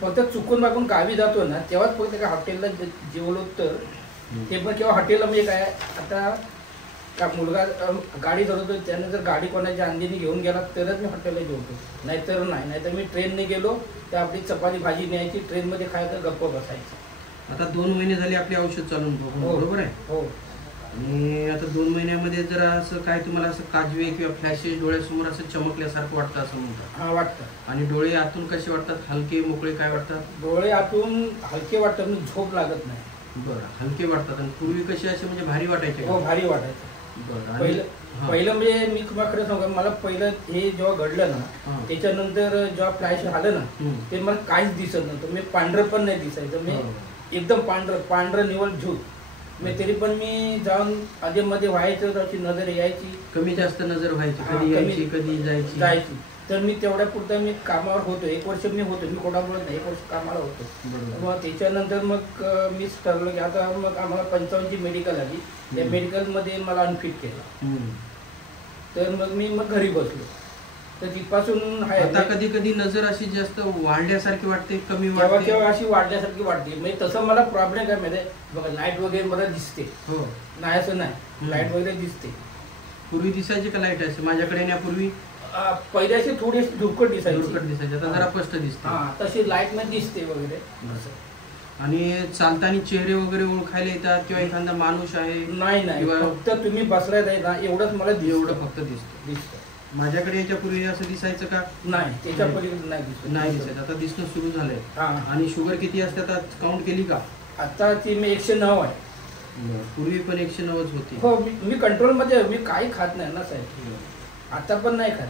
फक्त चुकून मागून गावी जातो ना तेव्हाच फक्त एका हॉटेलला जेवलो तर ते पण किंवा हॉटेलला म्हणजे काय आता का मुलगा गाडी चालवतो त्याने जर गाडी कोणाच्या अंधीने घेऊन गेला तरच मी हॉटेलला जेवतो, नाहीतर नाही. नाहीतर मी ट्रेनने गेलो तर आपली चपाती भाजी न्यायची, ट्रेनमध्ये खायचं, गप्प बसायचं. आता 2 महिने झाले आपले औषध चालून बरोबर आहे. हो. आणि आता 2 महिन्यामध्ये जर असं काय तुम्हाला असं काजवे किंवा फ्लॅशेस डोळ्यासमोर असं चमकल्यासारखं वाटतं असं म्हणतात? हां वाटतं. आणि डोळे आतून कसे वाटतात? हलके मोकळे काय वाटतात? डोळे आतून हलके वाटतात, म्हणजे झोप लागत नाही. बरं, हलके वाटतात. आणि पूर्वी कसे असे म्हणजे भारी वाटायचे? हो भारी वाटायचं. बरं. पहिलं म्हणजे मी तुम्हाला खरं सांगू, मला पहिलं हे जेव्हा घडलं ना त्याच्यानंतर जेव्हा फ्लॅश आलं ना ते मला काहीच दिसत नव्हतं. मी पांढरं पण नाही दिसायचं, मी एकदम पांढरं निवळ झूट. मी तरी पण मी जाऊन आधी मध्ये व्हायचं, त्याची नजर यायची, कमी जास्त नजर व्हायची, कधी यायची कधी जायची. तर मी तेवढ्या पुरतं मी कामावर होतो. 1 वर्ष मी होतो, मी कोणामुळे नाही 1 वर्ष कामाला होतो. मग त्याच्यानंतर मग मीच ठरवलं की आता मग आम्हाला 55ची मेडिकल आली, त्या मेडिकलमध्ये मला अनफिट केलं. तर मग मी घरी बसलो. तर तिथपासून आता कधी कधी नजर अशी जास्त वाढल्यासारखी वाटते, कमी वाटते, तेव्हा अशी वाढल्यासारखी वाटते. म्हणजे तसं मला प्रॉब्लेम काय माहिती आहे बघा, लाईट वगैरे मला दिसते. हो नाही असं नाही, लाईट वगैरे दिसते. पूर्वी दिसायची का लाईट असे? माझ्याकडे येण्यापूर्वी पहिले अशी थोडी धुरकट दिसायची, आता जरा स्पष्ट दिसते. तशी लाईट मध्ये दिसते वगैरे. आणि चालताना चेहरे वगैरे ओळखायला येतात किंवा एखादा माणूस आहे? नाही, फक्त तुम्ही बसलाय ना एवढंच मला एवढं फक्त दिसतं. माझ्याकडे याच्यापूर्वी असं दिसायचं का? नाही, त्याच्यापूर्वी नाही दिसत. आता दिसणं सुरू झालंय. आणि शुगर किती असते आता काउंट केली का? आता ती मी 109 आहे. पूर्वी पण 109च होती. हो, मी कंट्रोल मध्ये, मी काही खात नाही ना साहेब, आता पण नाही खात.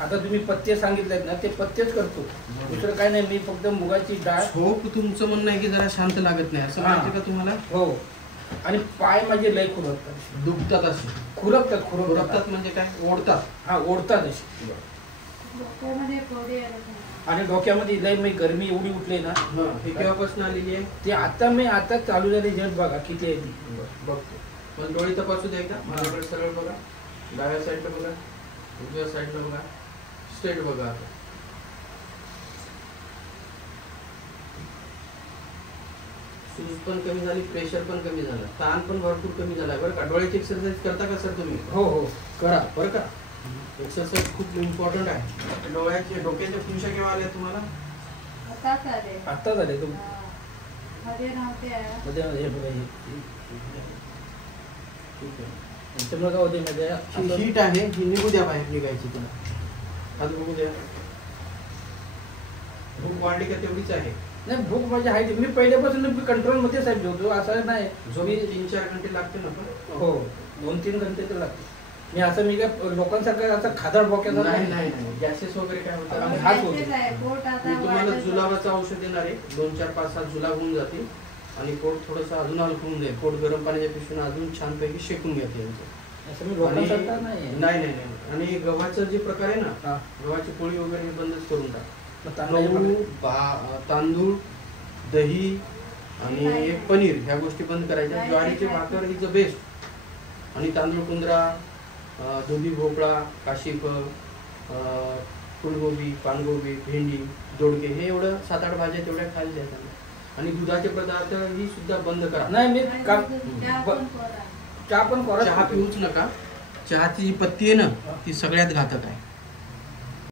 आता तुम्ही पथ्य सांगितलेत ना ते पथ्यच करतो, दुसरं काय नाही. मी फक्त मुगाची डाळ. झोप तुमचं म्हणणं आहे की जरा शांत लागत नाही असं म्हणायचं का तुम्हाला? हो. आणि पाय माझे लय खुरपतात, दुखतात असे? खुरपतात म्हणजे काय? ओढतात? हा, ओढतात असे. आणि डोक्यामध्ये लय मी गरमी एवढी उठली ना. हे केव्हापासून आलेली आहे? ते आता चालू झाली. जस्ट बघा किती आहे ती. बघतो. पण डोळे तपासू द्या का? माझ्याकडे सरळ बघा, डाव्या साईडला बघा, उजव्या साईडला बघा, स्ट्रेट बघा. आता सूज पण कमी झाली, प्रेशर पण कमी झालं, ताण पण भरपूर कमी झाला बरं का. डोळ्याची एक्सरसाइज करता का सर तुम्ही? हो करा बरं का. एक्सरसाइज खूप इम्पॉर्टंट आहे. डोक्याच्या खुशा केव्हा आल्या तुम्हाला? आता झाले. हीट आहे, ही निघू द्या, बाहेर निघायची तुला. आज बघू द्या. भूक वाढली का तेवढीच आहे? नाही, भूक माझी आहे. मी पहिल्यापासून मी कंट्रोल मध्ये साहेब जेवतो, असं नाही. मी 3-4 घंटे लागते ना पण? हो, 2-3 घंटे तर लागते. मी असं मी काय लोकांसारखं असं खादड भोक्याचा नाही. गॅसेस वगैरे काय होतं? हाच होतो. मी तुम्हाला जुलाबाचं औषध देणार आहे. 2-4-5-7 जुलाब होऊन जातील आणि पोट थोडंसं अजून हलकं होऊन जाईल. पोट गरम पाण्याच्या पिशवीने अजून छानपैकी शेकून घ्या त्यांचं. नाही. आणि गव्हाचं जे प्रकार आहे ना, गव्हाची पोळी वगैरे हे बंदच करून टाक. तांदूळ, दही आणि पनीर ह्या गोष्टी बंद करायच्या. ज्वारीचे भाकर इज द बेस्ट. आणि तांदूळ कुंद्रा, दुधी भोपळा, काशीफळ, फुलगोबी, पानगोबी, भेंडी, दोडके हे एवढं 7-8 भाज्या तेवढ्या खायला द्यायच्या. आणि दुधाचे पदार्थ ही सुद्धा बंद करा. नाही, मी चहा पण चहा पिऊच नका. चहाची जी पत्ती आहे ना ती सगळ्यात घातक आहे.